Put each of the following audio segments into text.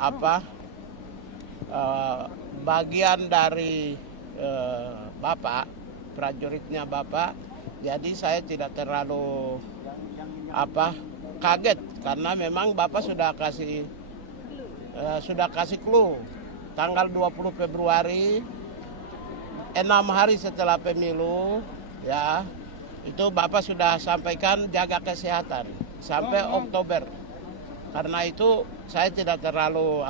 apa bagian dari Bapak, prajuritnya Bapak. Jadi saya tidak terlalu kaget karena memang Bapak sudah kasih clue tanggal 20 Februari 6 hari setelah pemilu, ya, itu Bapak sudah sampaikan jaga kesehatan sampai Oktober. Karena itu saya tidak terlalu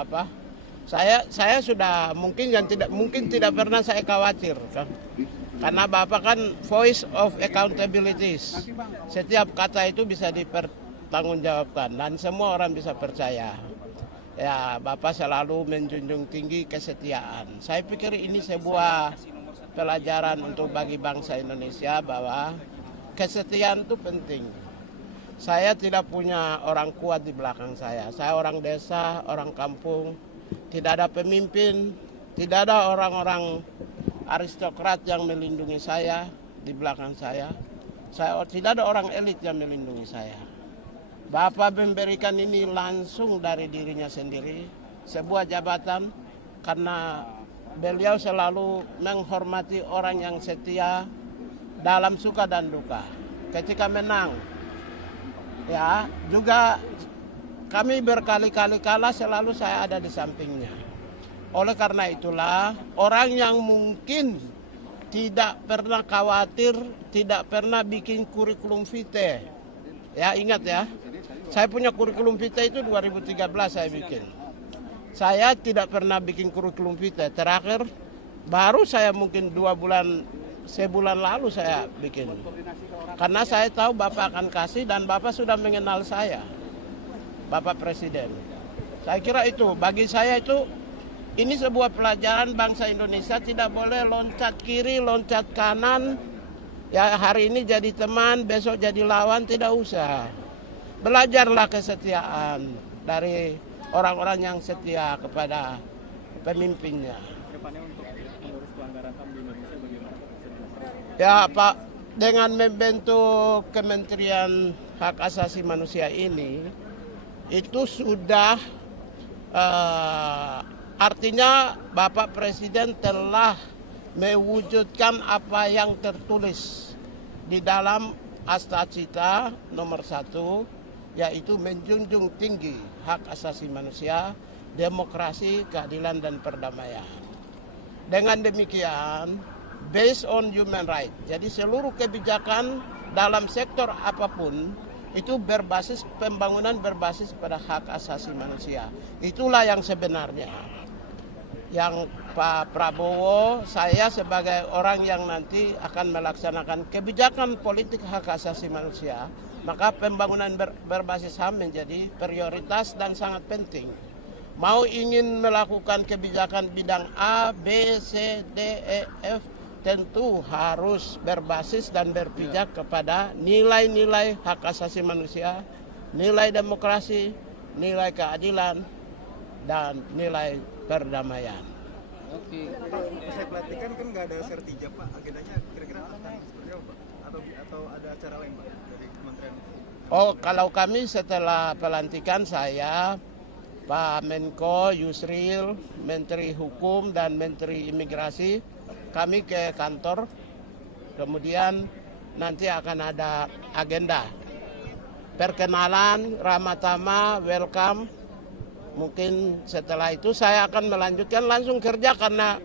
saya sudah mungkin tidak pernah saya khawatir kan. Karena Bapak kan voice of accountabilities. Setiap kata itu bisa dipertanggungjawabkan dan semua orang bisa percaya. Ya, Bapak selalu menjunjung tinggi kesetiaan. Saya pikir ini sebuah pelajaran untuk bagi bangsa Indonesia bahwa kesetiaan itu penting. Saya tidak punya orang kuat di belakang saya. Saya orang desa, orang kampung. Tidak ada pemimpin, tidak ada orang-orang aristokrat yang melindungi saya di belakang saya. Tidak ada orang elit yang melindungi saya. Bapak memberikan ini langsung dari dirinya sendiri, sebuah jabatan, karena beliau selalu menghormati orang yang setia dalam suka dan duka. Ketika menang, ya, juga kami berkali-kali kalah selalu saya ada di sampingnya. Oleh karena itulah orang yang mungkin tidak pernah khawatir, tidak pernah bikin kurikulum vitae. Ya, ingat ya. Saya punya kurikulum vitae itu 2013 saya bikin. Saya tidak pernah bikin kurikulum vitae. Terakhir baru saya mungkin sebulan lalu saya bikin. Karena saya tahu Bapak akan kasih dan Bapak sudah mengenal saya. Bapak Presiden. Saya kira itu, bagi saya itu ini sebuah pelajaran bangsa Indonesia tidak boleh loncat kiri, loncat kanan. Ya, hari ini jadi teman, besok jadi lawan, tidak usah. Belajarlah kesetiaan dari orang-orang yang setia kepada pemimpinnya. Ya Pak, dengan membentuk Kementerian Hak Asasi Manusia ini, itu sudah artinya Bapak Presiden telah mewujudkan apa yang tertulis di dalam Astacita nomor 1, yaitu menjunjung tinggi hak asasi manusia, demokrasi, keadilan, dan perdamaian. Dengan demikian, based on human right, jadi seluruh kebijakan dalam sektor apapun itu pembangunan berbasis pada hak asasi manusia. Itulah yang sebenarnya. Yang Pak Prabowo, saya sebagai orang yang nanti akan melaksanakan kebijakan politik hak asasi manusia, maka pembangunan berbasis HAM menjadi prioritas dan sangat penting. Mau ingin melakukan kebijakan bidang A, B, C, D, E, F, tentu harus berbasis dan berpijak kepada nilai-nilai hak asasi manusia, nilai demokrasi, nilai keadilan, dan nilai perdamaian. Oke. Pak, saya pelatihan kan nggak ada sertijab Pak, agendanya kira-kira akan seperti apa Pak? Atau ada acara lain Pak dari kementerian? Oh, kalau kami setelah pelantikan saya, Pak Menko Yusril, Menteri Hukum dan Menteri Imigrasi, kami ke kantor, kemudian nanti akan ada agenda perkenalan, ramah tamah, welcome. Mungkin setelah itu saya akan melanjutkan langsung kerja karena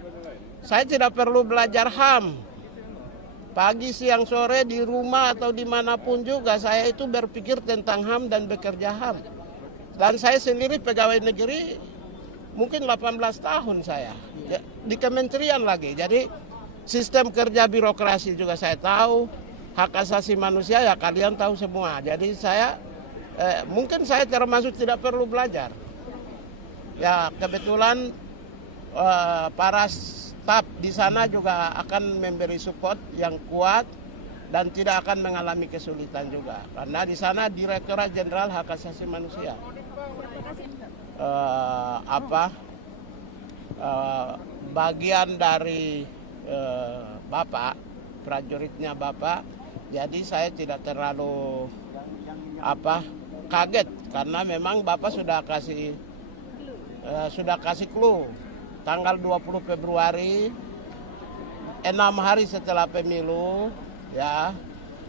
saya tidak perlu belajar HAM. Pagi, siang, sore di rumah atau dimanapun juga saya itu berpikir tentang HAM dan bekerja HAM. Dan saya sendiri pegawai negeri mungkin 18 tahun saya ya, di kementerian lagi. Jadi sistem kerja birokrasi juga saya tahu, hak asasi manusia ya kalian tahu semua. Jadi saya mungkin saya termasuk tidak perlu belajar. Ya kebetulan para staf di sana juga akan memberi support yang kuat dan tidak akan mengalami kesulitan juga. Karena di sana Direktorat Jenderal Hak Asasi Manusia. Bagian dari Bapak, prajuritnya Bapak. Jadi saya tidak terlalu kaget karena memang Bapak sudah kasih sudah kasih clue tanggal 20 Februari 6 hari setelah pemilu, ya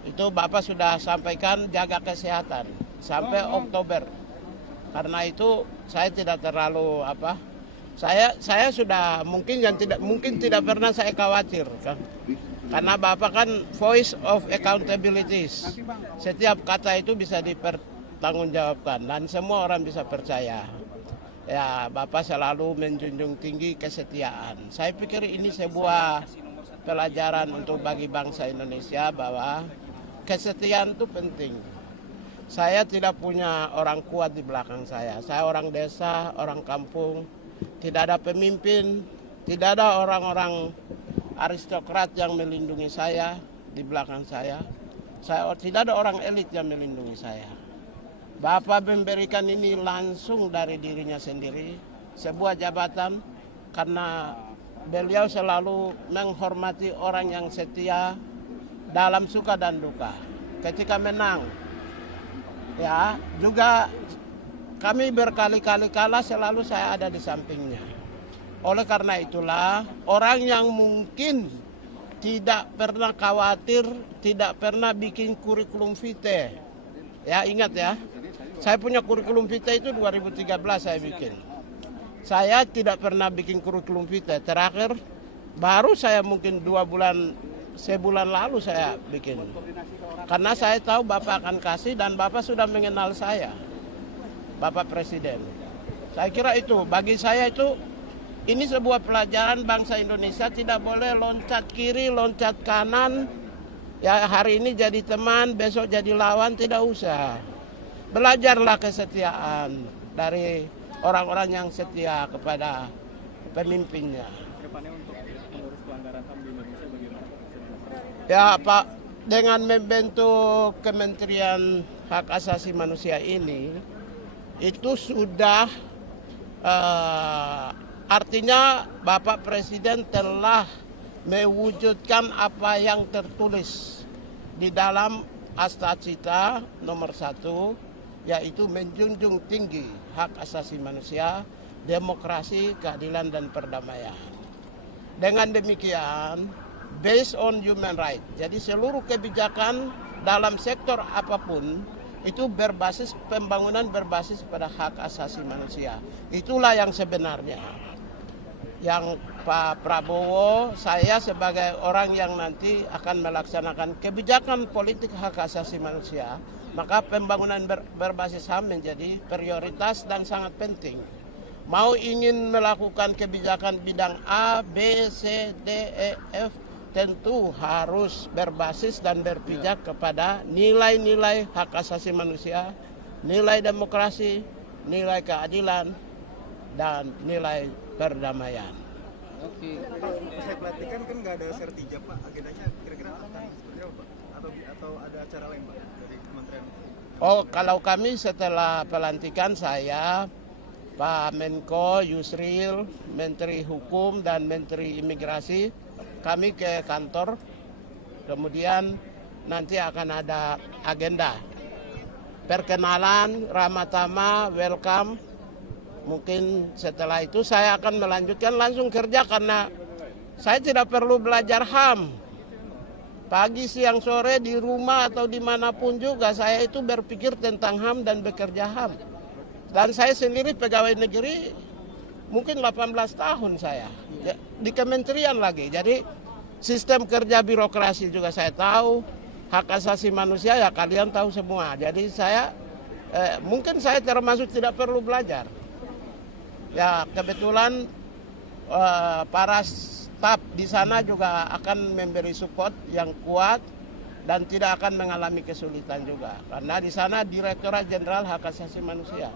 itu Bapak sudah sampaikan jaga kesehatan sampai Oktober. Karena itu saya tidak terlalu saya sudah mungkin tidak pernah saya khawatir kan. Karena Bapak kan voice of accountabilities. Setiap kata itu bisa dipertanggungjawabkan dan semua orang bisa percaya. Ya, Bapak selalu menjunjung tinggi kesetiaan. Saya pikir ini sebuah pelajaran untuk bagi bangsa Indonesia bahwa kesetiaan itu penting. Saya tidak punya orang kuat di belakang saya. Saya orang desa, orang kampung. Tidak ada pemimpin, tidak ada orang-orang aristokrat yang melindungi saya di belakang saya. Tidak ada orang elit yang melindungi saya. Bapak memberikan ini langsung dari dirinya sendiri, sebuah jabatan karena beliau selalu menghormati orang yang setia dalam suka dan duka. Ketika menang, ya juga kami berkali-kali kalah selalu saya ada di sampingnya. Oleh karena itulah orang yang mungkin tidak pernah khawatir, tidak pernah bikin kurikulum vitae. Ya ingat ya, saya punya kurikulum vitae itu 2013 saya bikin. Saya tidak pernah bikin kurikulum vitae. Terakhir baru saya mungkin sebulan lalu saya bikin. Karena saya tahu Bapak akan kasih dan Bapak sudah mengenal saya. Bapak Presiden. Saya kira itu, bagi saya itu ini sebuah pelajaran bangsa Indonesia tidak boleh loncat kiri, loncat kanan. Ya hari ini jadi teman, besok jadi lawan, tidak usah. Belajarlah kesetiaan dari orang-orang yang setia kepada pemimpinnya. Kedepannya untuk mengurus pelanggaran HAM di Indonesia bagaimana? Ya Pak, dengan membentuk Kementerian Hak Asasi Manusia ini, itu sudah artinya Bapak Presiden telah mewujudkan apa yang tertulis di dalam Astacita nomor 1, yaitu menjunjung tinggi hak asasi manusia, demokrasi, keadilan, dan perdamaian. Dengan demikian, based on human rights, jadi seluruh kebijakan dalam sektor apapun itu pembangunan berbasis pada hak asasi manusia. Itulah yang sebenarnya. Yang Pak Prabowo, saya sebagai orang yang nanti akan melaksanakan kebijakan politik hak asasi manusia, maka pembangunan berbasis HAM menjadi prioritas dan sangat penting. Mau ingin melakukan kebijakan bidang A, B, C, D, E, F, tentu harus berbasis dan berpijak kepada nilai-nilai hak asasi manusia, nilai demokrasi, nilai keadilan, dan nilai perdamaian. Oke. Pak, saya pelantikan kan nggak ada sertijab Pak, agendanya kira-kira akan seperti apa Pak? Atau ada acara lain Pak dari Kementerian? Oh, kalau kami setelah pelantikan saya, Pak Menko Yusril, Menteri Hukum dan Menteri Imigrasi, kami ke kantor, kemudian nanti akan ada agenda perkenalan, ramah tamah, welcome. Mungkin setelah itu saya akan melanjutkan langsung kerja karena saya tidak perlu belajar HAM. Pagi, siang, sore di rumah atau dimanapun juga saya itu berpikir tentang HAM dan bekerja HAM. Dan saya sendiri pegawai negeri mungkin 18 tahun saya di kementerian lagi. Jadi sistem kerja birokrasi juga saya tahu, hak asasi manusia ya kalian tahu semua. Jadi saya mungkin saya termasuk tidak perlu belajar. Ya kebetulan para staf di sana juga akan memberi support yang kuat dan tidak akan mengalami kesulitan juga. Karena di sana Direktorat Jenderal Hak Asasi Manusia.